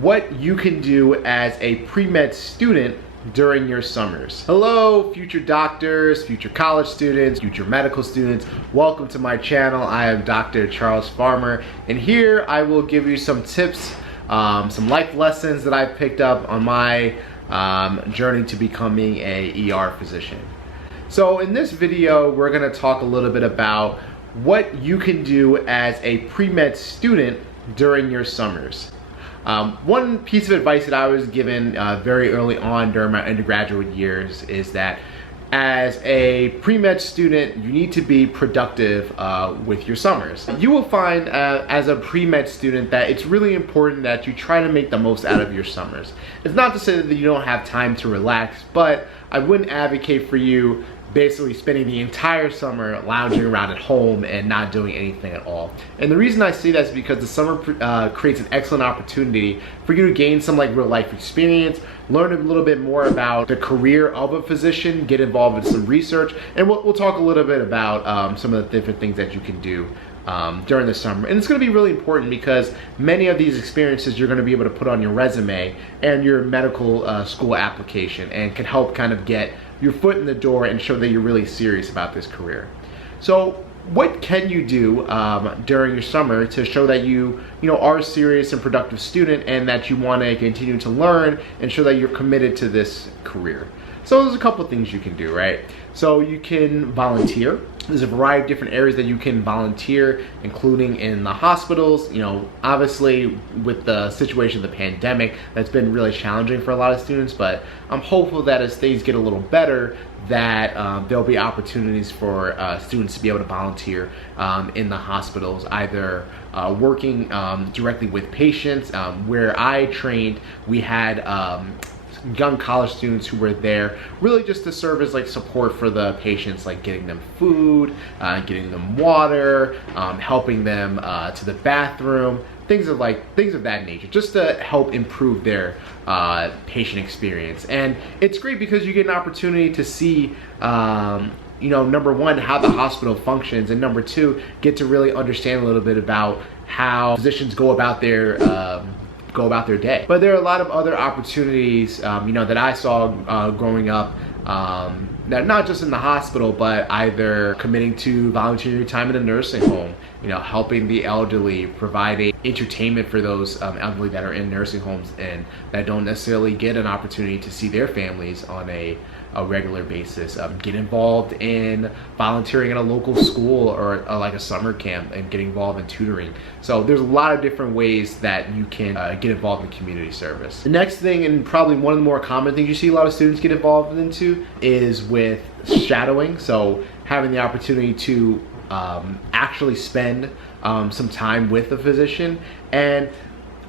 what you can do as a pre-med student during your summers. Hello, future doctors, future college students, future medical students. Welcome to my channel. I am Dr. Charles Farmer, and here I will give you some tips, some life lessons that I've picked up on my journey to becoming a ER physician. So in this video, we're gonna talk a little bit about what you can do as a pre-med student during your summers. One piece of advice that I was given very early on during my undergraduate years is that as a pre-med student, you need to be productive with your summers. You will find as a pre-med student that it's really important that you try to make the most out of your summers. It's not to say that you don't have time to relax, but I wouldn't advocate for you basically spending the entire summer lounging around at home and not doing anything at all. And the reason I say that is because the summer creates an excellent opportunity for you to gain some real life experience, learn a little bit more about the career of a physician, get involved in some research, and we'll talk a little bit about some of the different things that you can do during the summer. And it's going to be really important because many of these experiences you're going to be able to put on your resume and your medical school application, and can help kind of get your foot in the door and show that you're really serious about this career. So what can you do during your summer to show that you are a serious and productive student, and that you want to continue to learn and show that you're committed to this career? So there's a couple things you can do, right? So you can volunteer. There's a variety of different areas that you can volunteer, including in the hospitals. Obviously with the situation of the pandemic, that's been really challenging for a lot of students, but I'm hopeful that as things get a little better, that there'll be opportunities for students to be able to volunteer in the hospitals, either working directly with patients. Where I trained, we had young college students who were there really just to serve as support for the patients, getting them food, getting them water, helping them to the bathroom, things of that nature, just to help improve their patient experience. And it's great because you get an opportunity to see number one, how the hospital functions, and number two, get to really understand a little bit about how physicians go about their day. But there are a lot of other opportunities that I saw growing up, that not just in the hospital, but either committing to volunteering your time in a nursing home, helping the elderly, providing entertainment for those elderly that are in nursing homes and that don't necessarily get an opportunity to see their families on a regular basis. Get involved in volunteering at a local school or a summer camp, and get involved in tutoring. So there's a lot of different ways that you can get involved in community service. The next thing, and probably one of the more common things you see a lot of students get involved into, is with shadowing. So having the opportunity to actually spend some time with a physician. And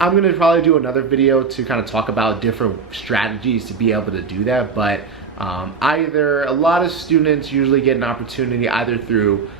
I'm gonna probably do another video to kind of talk about different strategies to be able to do that, but either a lot of students usually get an opportunity either through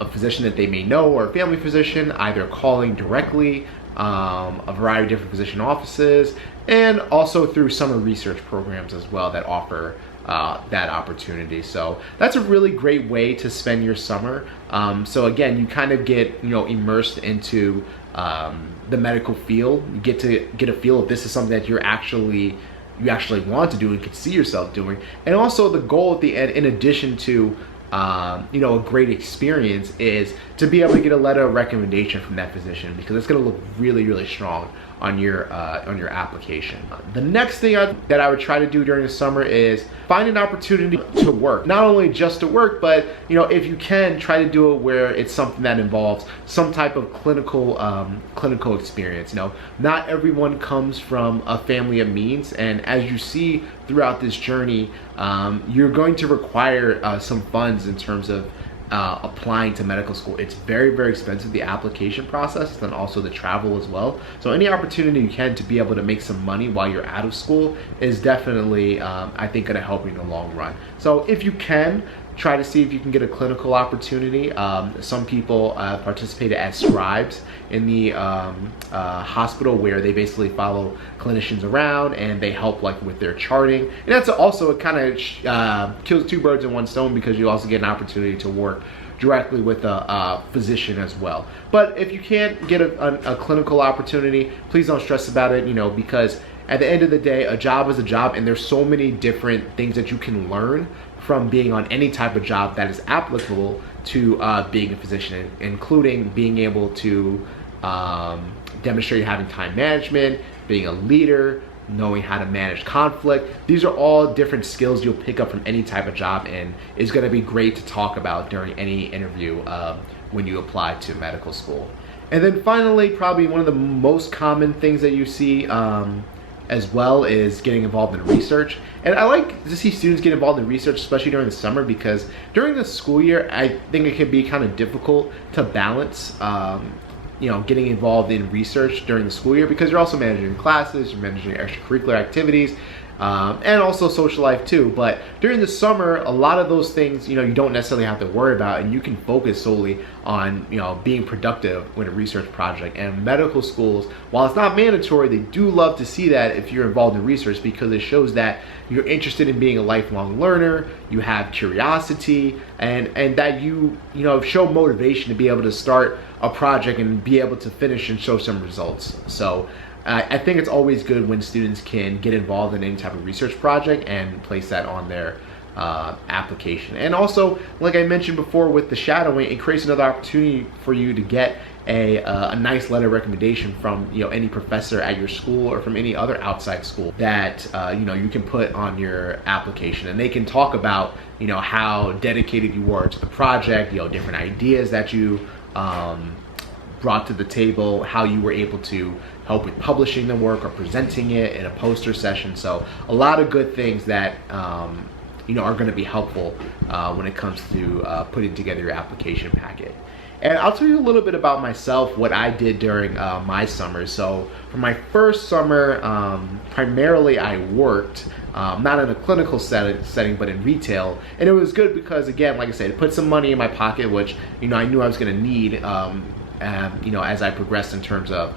a physician that they may know or a family physician, either calling directly a variety of different physician offices, and also through summer research programs as well that offer that opportunity. So that's a really great way to spend your summer. So again, you kind of get immersed into the medical field. You get to get a feel if this is something that you actually want to do and can see yourself doing. And also the goal at the end, in addition to a great experience, is to be able to get a letter of recommendation from that physician, because it's going to look really, really strong on your application. The next thing that I would try to do during the summer is find an opportunity to work. Not only just to work, but if you can, try to do it where it's something that involves some type of clinical experience. Not everyone comes from a family of means, and as you see throughout this journey, you're going to require some funds in terms of applying to medical school. It's very, very expensive, the application process, and also the travel as well. So any opportunity you can to be able to make some money while you're out of school is definitely, I think, going to help you in the long run. So if you can, try to see if you can get a clinical opportunity. Some people participated as scribes in the hospital, where they basically follow clinicians around and they help with their charting. And that's also, it kind of kills two birds in one stone, because you also get an opportunity to work directly with a physician as well. But if you can't get a clinical opportunity, please don't stress about it, because at the end of the day, a job is a job, and there's so many different things that you can learn from being on any type of job that is applicable to being a physician, including being able to demonstrate having time management, being a leader, knowing how to manage conflict. These are all different skills you'll pick up from any type of job, and is going to be great to talk about during any interview when you apply to medical school. And then finally, probably one of the most common things that you see as well is getting involved in research. And I like to see students get involved in research, especially during the summer, because during the school year, I think it can be kind of difficult to balance getting involved in research during the school year, because you're also managing classes, you're managing extracurricular activities, and also social life too. But during the summer, a lot of those things, you don't necessarily have to worry about, and you can focus solely on, being productive with a research project. And medical schools, while it's not mandatory, they do love to see that if you're involved in research, because it shows that you're interested in being a lifelong learner, you have curiosity, and that you show motivation to be able to start a project and be able to finish and show some results. So I think it's always good when students can get involved in any type of research project and place that on their application. And also, like I mentioned before with the shadowing, it creates another opportunity for you to get a nice letter of recommendation from any professor at your school or from any other outside school that you can put on your application, and they can talk about how dedicated you were to the project, different ideas that you brought to the table, how you were able to help with publishing the work or presenting it in a poster session. So a lot of good things that are going to be helpful when it comes to putting together your application packet. And I'll tell you a little bit about myself, what I did during my summer. So for my first summer, primarily I worked, not in a clinical setting, but in retail. And it was good because, again, like I said, it put some money in my pocket, which, I knew I was gonna need, as I progressed in terms of,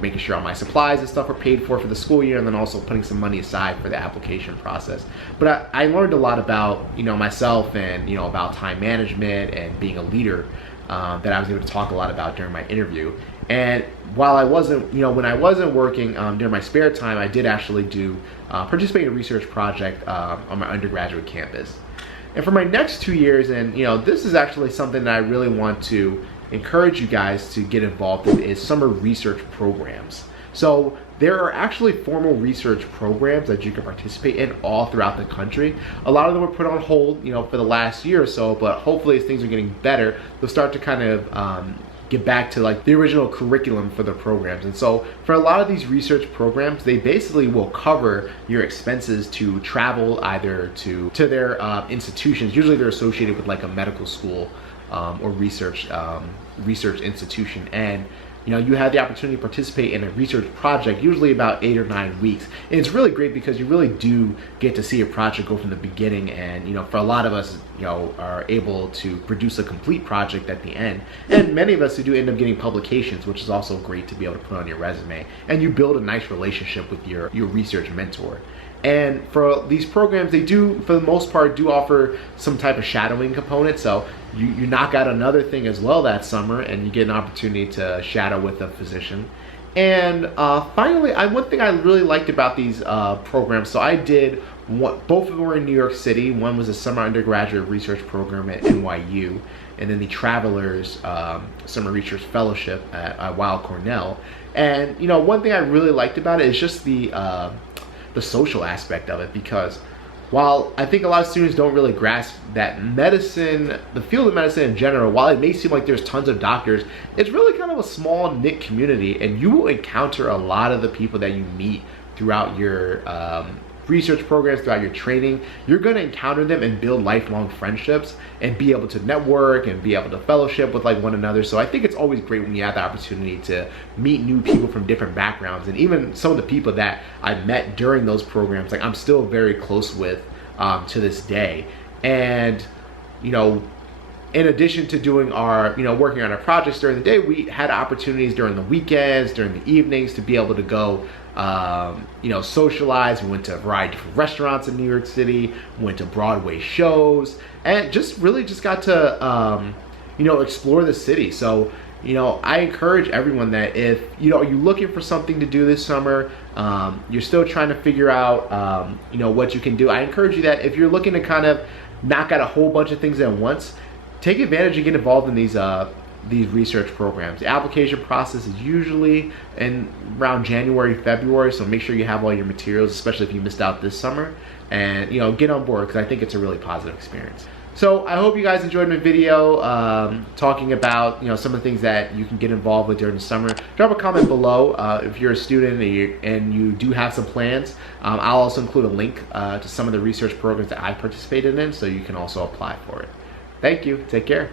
making sure all my supplies and stuff are paid for the school year, and then also putting some money aside for the application process. But I learned a lot about, myself and, about time management and being a leader, that I was able to talk a lot about during my interview. And while I wasn't, when I wasn't working during my spare time, I did actually participate in a research project on my undergraduate campus. And for my next 2 years, and this is actually something that I really want to encourage you guys to get involved in, is summer research programs. So there are actually formal research programs that you can participate in all throughout the country. A lot of them were put on hold, for the last year or so, but hopefully as things are getting better, they'll start to kind of get back to like the original curriculum for the programs. And so for a lot of these research programs, they basically will cover your expenses to travel either to their institutions. Usually they're associated with like a medical school or research institution, and you have the opportunity to participate in a research project, usually about 8 or 9 weeks. And it's really great because you really do get to see a project go from the beginning, and for a lot of us, are able to produce a complete project at the end. And many of us who do end up getting publications, which is also great to be able to put on your resume, and you build a nice relationship with your research mentor. And for these programs, they do, for the most part, do offer some type of shadowing component. So you knock out another thing as well that summer, and you get an opportunity to shadow with a physician. And finally, one thing I really liked about these programs, so I did both of them were in New York City. One was a summer undergraduate research program at NYU, and then the Travelers Summer Research Fellowship at Weill Cornell. And one thing I really liked about it is just the social aspect of it, because while I think a lot of students don't really grasp that medicine, the field of medicine in general, while it may seem like there's tons of doctors, it's really kind of a small knit community, and you will encounter a lot of the people that you meet throughout your research programs, throughout your training. You're going to encounter them and build lifelong friendships and be able to network and be able to fellowship with like one another. So I think it's always great when you have the opportunity to meet new people from different backgrounds, and even some of the people that I met during those programs, like I'm still very close with to this day. And in addition to doing our, working on our projects during the day, we had opportunities during the weekends, during the evenings, to be able to go socialize. We went to a variety of different restaurants in New York City, went to Broadway shows, and just got to explore the city. So I encourage everyone that if you're looking for something to do this summer, you're still trying to figure out what you can do, I encourage you that if you're looking to kind of knock out a whole bunch of things at once, take advantage and get involved in these research programs. The application process is usually in around January, February, so make sure you have all your materials, especially if you missed out this summer, and get on board, because I think it's a really positive experience. So I hope you guys enjoyed my video talking about some of the things that you can get involved with during the summer. Drop a comment below if you're a student and you do have some plans. I'll also include a link to some of the research programs that I participated in, so you can also apply for it. Thank you. Take care.